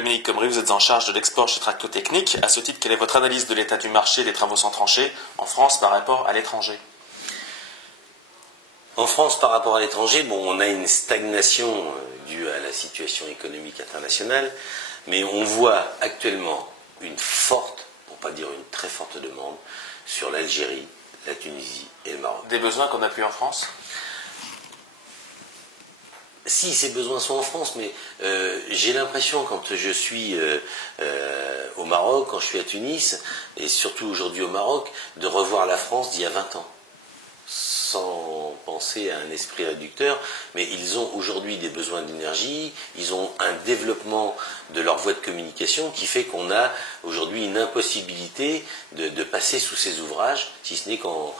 Dominique Comrie, vous êtes en charge de l'export chez Tractotechnique. À ce titre, quelle est votre analyse de l'état du marché des travaux sans tranchées en France par rapport à l'étranger? En France, par rapport à l'étranger, on a une stagnation due à la situation économique internationale, mais on voit actuellement une forte, pour ne pas dire une très forte demande, sur l'Algérie, la Tunisie et le Maroc. Des besoins qu'on n'a plus en France? Si, ces besoins sont en France, mais j'ai l'impression, quand je suis au Maroc, quand je suis à Tunis, et surtout aujourd'hui au Maroc, de revoir la France d'il y a 20 ans. Sans penser à un esprit réducteur, mais ils ont aujourd'hui des besoins d'énergie, ils ont un développement de leur voie de communication qui fait qu'on a aujourd'hui une impossibilité de passer sous ces ouvrages, si ce n'est qu'en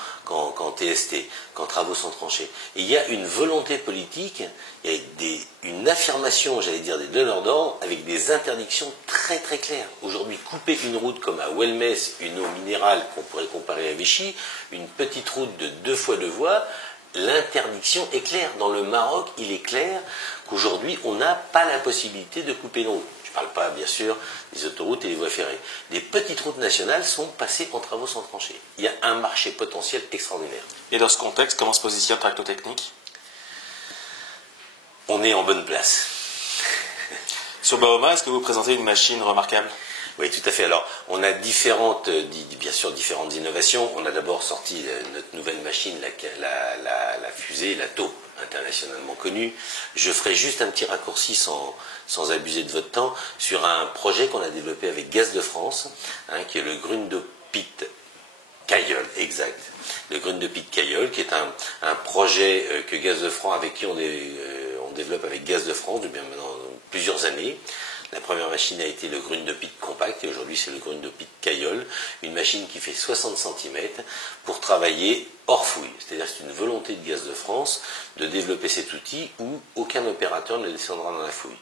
TST, qu'en travaux sans tranchées. Et il y a une volonté politique, il y a une affirmation, j'allais dire, des donneurs d'ordre, avec des interdictions très très claires. Aujourd'hui, couper une route comme à Welmès, une eau minérale qu'on pourrait comparer à Vichy, une petite route de 2 fois 2 voies, l'interdiction est claire. Dans le Maroc, il est clair qu'aujourd'hui, on n'a pas la possibilité de couper une route. Je ne parle pas, bien sûr, des autoroutes et des voies ferrées. Les petites routes nationales sont passées en travaux sans tranchées. Il y a un marché potentiel extraordinaire. Et dans ce contexte, comment se positionne Tractotechnique? On est en bonne place. Sur Baoma, est-ce que vous présentez une machine remarquable? Oui, tout à fait. Alors, on a bien sûr différentes innovations. On a d'abord sorti notre nouvelle machine, la fusée, la taupe, internationalement connue. Je ferai juste un petit raccourci sans abuser de votre temps sur un projet qu'on a développé avec Gaz de France, qui est le Grundopit Cailleul, exact. Le Grundopit Cailleul, qui est un projet que Gaz de France, avec qui on développe avec Gaz de France depuis maintenant plusieurs années. La première machine a été le Grundopit Compact et aujourd'hui c'est le Grundopit Cailleul, une machine qui fait 60 cm pour travailler hors fouille. C'est-à-dire que c'est une volonté de Gaz de France de développer cet outil où aucun opérateur ne descendra dans la fouille.